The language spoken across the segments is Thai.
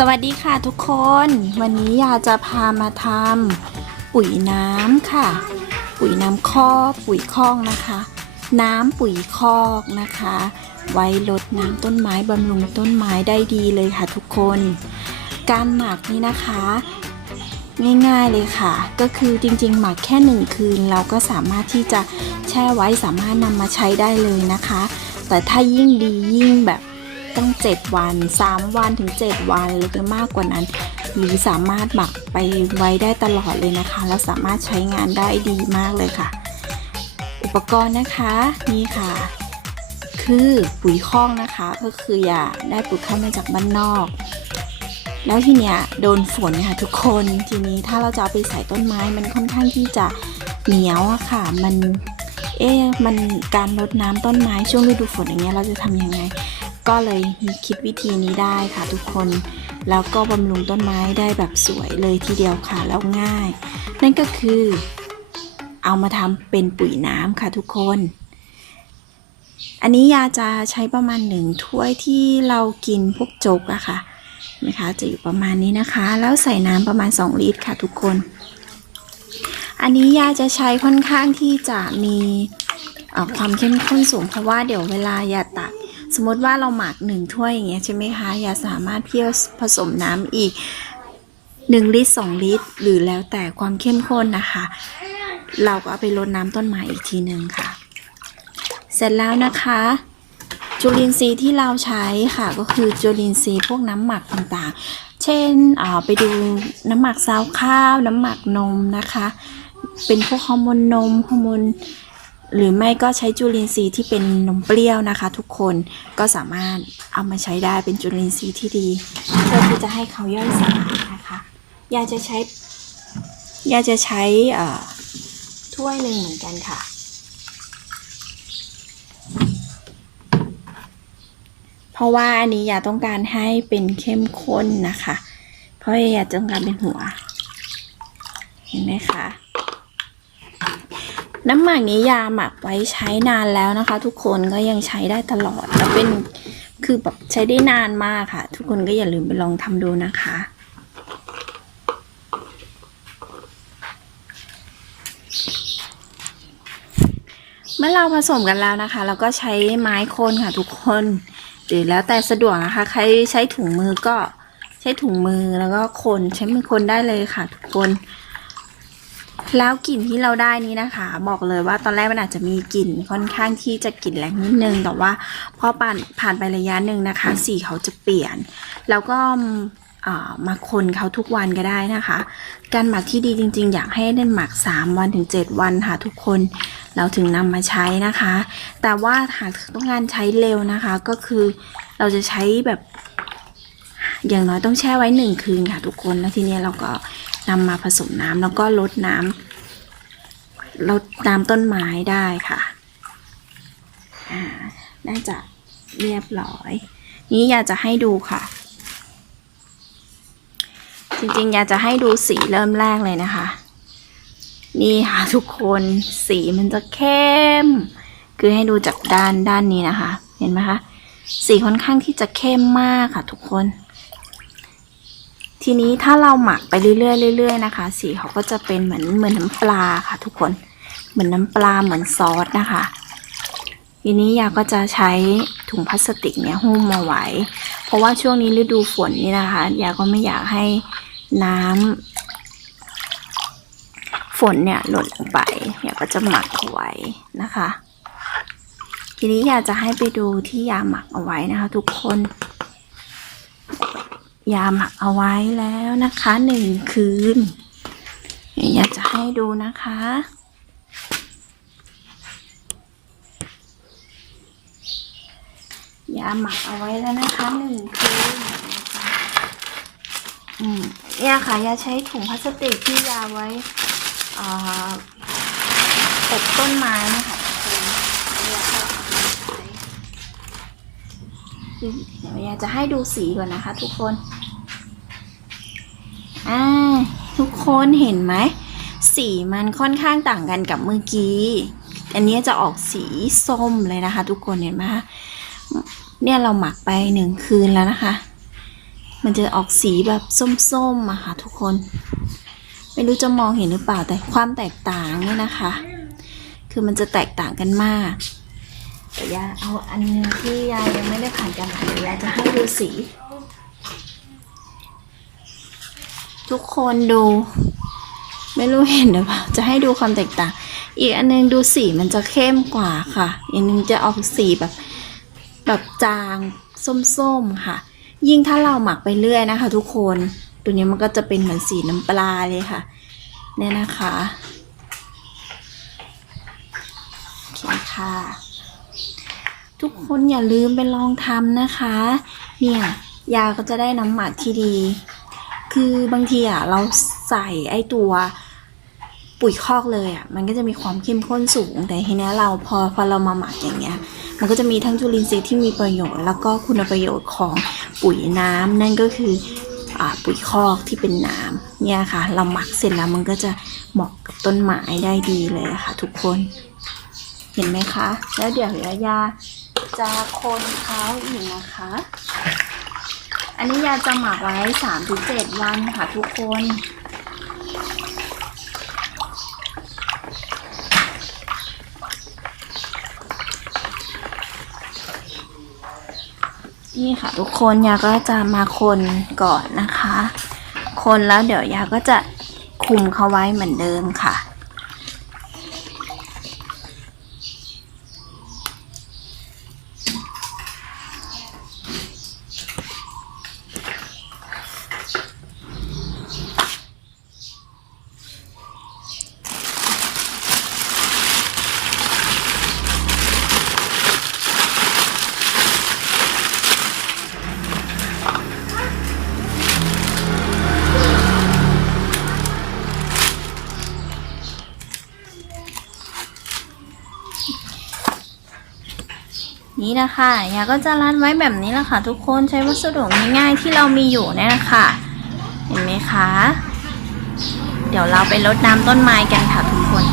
สวัสดีค่ะทุกคน วันนี้ยาจะพามาทำปุ๋ยน้ำค่ะ ปุ๋ยน้ำคอกปุ๋ยคอกนะคะ น้ำปุ๋ยคอกนะคะ ไว้ลดน้ำต้นไม้บำรุงต้นไม้ได้ดีเลยค่ะทุกคน การหมักนี่นะคะ ง่ายๆเลยค่ะ ก็คือจริงๆ หมักแค่หนึ่งคืน เราก็สามารถที่จะแช่ไว้สามารถนำมาใช้ได้เลยนะคะ แต่ถ้ายิ่งดียิ่งแบบ ต้อง7 วัน 3 วันถึง 7 วันหรือมากกว่านั้น หรือสามารถหมักไปไว้ได้ตลอดเลยนะคะ แล้วสามารถใช้งานได้ดีมากเลยค่ะ อุปกรณ์นะคะนี่ค่ะ คือปุ๋ยคอกนะคะ ก็คืออย่าได้ปุ๋ยคอกมาจากบ้านนอก แล้วทีเนี้ยโดนฝนค่ะทุกคนทีนี้ถ้าเราจะเอาไปใส่ต้นไม้มันค่อนข้างที่จะเหนียวอะค่ะ มันเอ๊ะมันการรดน้ำต้นไม้ช่วงฤดูฝนอย่างเงี้ยเราจะทำยังไง ก็เลยมีคิดวิธีนี้ได้ค่ะทุกคน แล้วก็บำรุงต้นไม้ได้แบบสวยเลยทีเดียวค่ะแล้วง่าย นั่นก็คือ เอามาทำเป็นปุ๋ยน้ำค่ะทุกคน อันนี้ยาจะใช้ประมาณหนึ่งถ้วยที่เรากินพวกโจ๊กอะค่ะนะคะจะอยู่ประมาณนี้นะคะ แล้วใส่น้ำประมาณ 2 ลิตรค่ะทุกคน อันนี้ยาจะใช้ค่อนข้างที่จะมีความเข้มข้นสูงเพราะว่าเดี๋ยวเวลายาตัก สมมติว่าเราหมักหนึ่งถ้วยอย่างเงี้ยใช่ไหมคะยาสามารถเพี่ผสมน้ำอีก 1 ลิตร 2 ลิตร หรือแล้วแต่ความเข้มข้นนะคะ เราก็เอาไปรดน้ำต้นไม้อีกทีหนึ่งค่ะ เสร็จแล้วนะคะ จุลินทรีย์ที่เราใช้ค่ะก็คือจุลินทรีย์พวกน้ำหมักต่างๆ เช่นอ่าไปดูน้ำหมักซาวข้าว น้ำหมักนมนะคะ เป็นพวกฮอร์โมนนมฮอร์โมน หรือไม่ก็ใช้จุลินทรีย์ที่เป็นนมเปรี้ยวนะคะ ทุกคนก็สามารถเอามาใช้ได้เป็นจุลินทรีย์ที่ดีเพื่อที่จะให้เขาย่อยสลายนะคะยาจะใช้ยาจะใช้ถ้วยหนึ่งเหมือนกันค่ะ เพราะว่าอันนี้ยาต้องการให้เป็นเข้มข้นนะคะ เพราะยาต้องการเป็นหัว เห็นไหมคะ น้ำหมักนี้ยาหมักไว้ใช้นานแล้วนะคะ ทุกคนก็ยังใช้ได้ตลอดแล้วเป็นคือแบบใช้ได้นานมากค่ะ ทุกคนก็อย่าลืมไปลองทำดูนะคะ เมื่อเราผสมกันแล้วนะคะ เราก็ใช้ไม้คนค่ะทุกคนหรือแล้วแต่สะดวกนะคะ ใครใช้ถุงมือก็ใช้ถุงมือแล้วก็คนใช้มือคนได้เลยค่ะ ทุกคน แล้วกลิ่นที่เราได้นี้นะคะ บอกเลยว่าตอนแรกมันอาจจะมีกลิ่นค่อนข้างที่จะกลิ่นแรงนิดนึง แต่ว่าพอผ่านผ่านไประยะหนึ่งนะคะ สีเขาจะเปลี่ยน แล้วก็มาคนเขาทุกวันก็ได้นะคะ การหมักที่ดีจริง ๆ อยากให้ได้หมัก 3 วันถึง 7 วันค่ะทุกคนเราถึงนำมาใช้นะคะ แต่ว่าหากต้องการใช้เร็วนะคะ ก็คือเราจะใช้แบบอย่างน้อยต้องแช่ไว้หนึ่งคืนค่ะทุกคนแล้วทีนี้เราก็ นำมาผสมน้ำแล้วก็ลดน้ำลดน้ำต้นไม้ได้ค่ะน่าจะเรียบร้อย นี้อยากจะให้ดูค่ะ จริงๆ อยากจะให้ดูสีเริ่มแรกเลยนะคะ นี่ค่ะทุกคนสีมันจะเข้ม คือให้ดูจากด้านด้านนี้นะคะ เห็นไหมคะ สีค่อนข้างที่จะเข้มมากค่ะทุกคน ทีนี้ถ้าเราหมักไปเรื่อยๆเรื่อยๆนะคะ สีเขาก็จะเป็นเหมือนเหมือนน้ำปลาค่ะ ทุกคนเหมือนน้ำปลาเหมือนซอสนะคะทีนี้ยาก็จะใช้ถุงพลาสติกเนี่ยหุ้มมาไว้ เพราะว่าช่วงนี้ฤดูฝนนี่นะคะยาก็ไม่อยากให้น้ำฝนเนี่ยหล่นลงไปยาก็จะหมักเอาไว้นะคะ ทีนี้อยากจะให้ไปดูที่ยาหมักเอาไว้นะคะ ทุกคน ยาหมักเอาไว้แล้วนะคะหนึ่งคืน อยากจะให้ดูนะคะ ยาหมักเอาไว้แล้วนะคะหนึ่งคืนอืมเนี่ยค่ะยาใช้ถุงพลาสติกที่ยาไว้อ่าอบต้นไม้นะคะเอามาใช้เดี๋ยวยาจะให้ดูสีก่อนนะคะทุกคน อ่าทุกคนเห็นไหม สีมันค่อนข้างต่างกันกับเมื่อกี้ อันนี้จะออกสีส้มเลยนะคะ ทุกคนเห็นไหมคะเนี่ยเราหมักไปหนึ่งคืนแล้วนะคะ มันจะออกสีแบบส้มๆอะค่ะ ทุกคน ไม่รู้จะมองเห็นหรือเปล่าแต่ความแตกต่างเนี่ยนะคะ คือมันจะแตกต่างกันมากแต่ยาเอาอันนึงที่ยายยังไม่ได้ผ่านการผ่านยาจะให้ดูสี ทุกคนดู ไม่รู้เห็นหรือเปล่า จะให้ดูความแตกต่าง อีกอันนึงดูสีมันจะเข้มกว่าค่ะอีกอันนึงจะออกสีแบบแบบจางส้มๆค่ะ ยิ่งถ้าเราหมักไปเรื่อยนะคะ ทุกคนตัวนี้มันก็จะเป็นเหมือนสีน้ำปลาเลยค่ะเนี่ยนะคะโอเคค่ะ ทุกคนอย่าลืมไปลองทำนะคะ เนี่ยยาก็จะได้น้ำหมักที่ดี คือบางทีอะเราใส่ไอ้ตัวปุ๋ยคอกเลยอะมันก็จะมีความเข้มข้นสูง แต่ทีเนี้ยเราพอพอเรามาหมักอย่างเงี้ย มันก็จะมีทั้งจุลินทรีย์ที่มีประโยชน์ แล้วก็คุณประโยชน์ของปุ๋ยน้ำนั่นก็คืออ่าปุ๋ยคอกที่เป็นน้ำเนี่ยค่ะ เราหมักเสร็จแล้วมันก็จะเหมาะกับต้นไม้ได้ดีเลยค่ะ ทุกคนเห็นไหมคะ แล้วเดี๋ยวยายาจะคนเขาอีกนะคะ อันนี้ยาจะหมักไว้สามถึงเจ็ดวันค่ะทุกคน นี่ค่ะทุกคนยาก็จะมาคนก่อนนะคะ คนแล้วเดี๋ยวยาก็จะคุมเขาไว้เหมือนเดิมค่ะ นี่นะคะยาก็จะรัดไว้แบบนี้แหละค่ะทุกคนใช้วัสดุง่ายๆที่เรามีอยู่เนี่ยนะคะเห็นไหมคะ เดี๋ยวเราไปรดน้ำต้นไม้กันค่ะทุกคน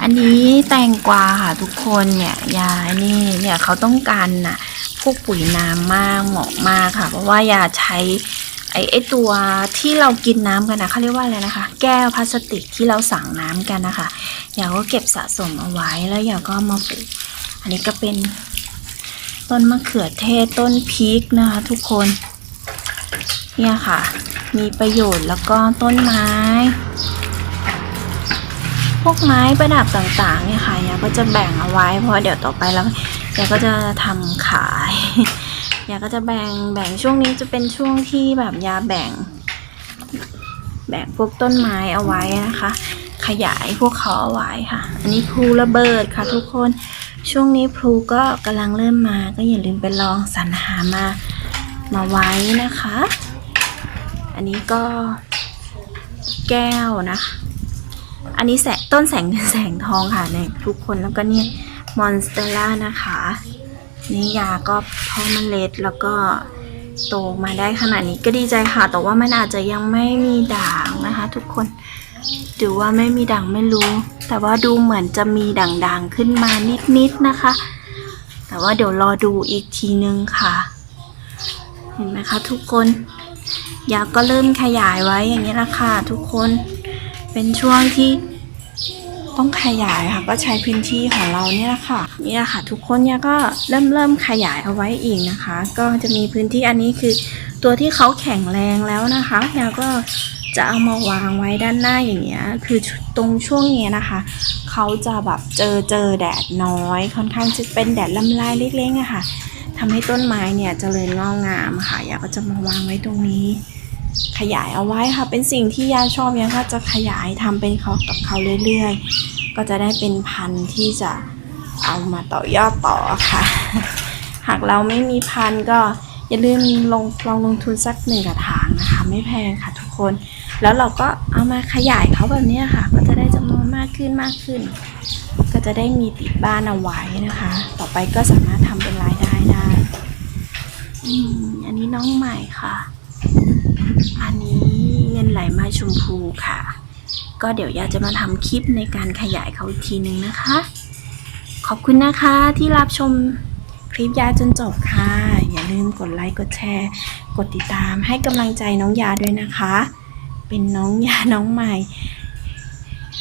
อันนี้แตงกวาค่ะทุกคนเนี่ยยานี่เนี่ยเขาต้องการน่ะพวกปุ๋ยน้ำมากเหมาะมากค่ะ เพราะว่ายาใช้ ไอ้ไอตัวที่เรากินน้ำกันนะเขาเรียกว่าอะไรนะคะ แก้วพลาสติกที่เราสั่งน้ำกันนะคะอยาก็เก็บสะสมเอาไว้แล้วอยาก็เอามาปลูกอันนี้ก็เป็นต้นมะเขือเทศต้นพริกนะคะทุกคนเนี่ยค่ะ มีประโยชน์แล้วก็ต้นไม้ พวกไม้ประดับต่างๆเนี่ยค่ะยาก็จะแบ่งเอาไว้เพราะเดี๋ยวต่อไปแล้วยาก็จะทำขาย ยาก็จะแบ่งแบ่งช่วงนี้จะเป็นช่วงที่แบบยาแบ่ง แบ่งพวกต้นไม้เอาไว้นะคะ ขยายพวกเขาเอาไว้ค่ะ อันนี้พลูระเบิดค่ะทุกคนช่วงนี้พลูก็กำลังเริ่มมาก็อย่าลืมไปลองสรรหามามาไว้นะคะ อันนี้ก็แก้วนะคะอันนี้แสงต้นแสงเงินแสงทองค่ะเนี่ยทุกคนแล้วก็เนี่ยมอนสเตล่านะคะ นี่ยาก็เพาะเมล็ดแล้วก็โตมาได้ขนาดนี้ก็ดีใจค่ะ แต่ว่ามันอาจจะยังไม่มีด่างนะคะ ทุกคนหรือว่าไม่มีด่างไม่รู้ แต่ว่าดูเหมือนจะมีด่างๆขึ้นมานิดๆนะคะ แต่ว่าเดี๋ยวรอดูอีกทีนึงค่ะ เห็นไหมคะทุกคนยาก็เริ่มขยายไว้อย่างนี้ละค่ะทุกคน เป็นช่วงที่ ต้องขยายค่ะ ก็ใช้พื้นที่ของเราเนี่ยแหละค่ะนี่แหละค่ะ ทุกคนเนี่ยก็เริ่มเริ่มขยายเอาไว้อีกนะคะ ก็จะมีพื้นที่อันนี้คือตัวที่เขาแข็งแรงแล้วนะคะเนี่ยก็จะเอามาวางไว้ด้านหน้าอย่างเงี้ย คือตรงช่วงเนี้ยนะคะ เขาจะแบบเจอเจอแดดน้อย ค่อนข้างจะเป็นแดดลำลายเล็กๆอะค่ะทำให้ต้นไม้เนี่ยเจริญงอกงามค่ะยาก็จะมาวางไว้ตรงนี้ ขยายเอาไว้ค่ะ เป็นสิ่งที่ยาชอบยาก็จะขยายทำเป็นเขากับเขาเรื่อยๆ ก็จะได้เป็นพันธุ์ที่จะเอามาต่อยอดต่อค่ะ หากเราไม่มีพันธุ์ก็อย่าลืมลงลองลงทุนสักหนึ่งกระถางนะคะ ไม่แพงค่ะทุกคน แล้วเราก็เอามาขยายเขาแบบนี้ค่ะ ก็จะได้จำนวนมากขึ้นมากขึ้น ก็จะได้มีติดบ้านเอาไว้นะคะ ต่อไปก็สามารถทำเป็นรายได้ได้อันนี้น้องใหม่ค่ะ อันนี้เงินไหลมาชมพูค่ะ ก็เดี๋ยวยาจะมาทำคลิปในการขยายเขาอีกทีนึงนะคะ ขอบคุณนะคะที่รับชมคลิปยาจนจบค่ะ อย่าลืมกดไลค์กดแชร์ กดติดตามให้กำลังใจน้องยาด้วยนะคะ เป็นน้องยาน้องใหม่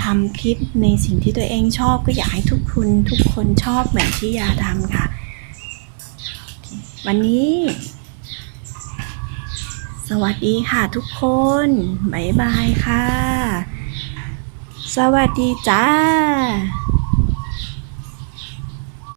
ทำคลิปในสิ่งที่ตัวเองชอบก็อยากให้ทุกคนทุกคนชอบเหมือนที่ยาทำค่ะ วันนี้ สวัสดีค่ะทุกคนบ๊ายบายค่ะ สวัสดีจ้า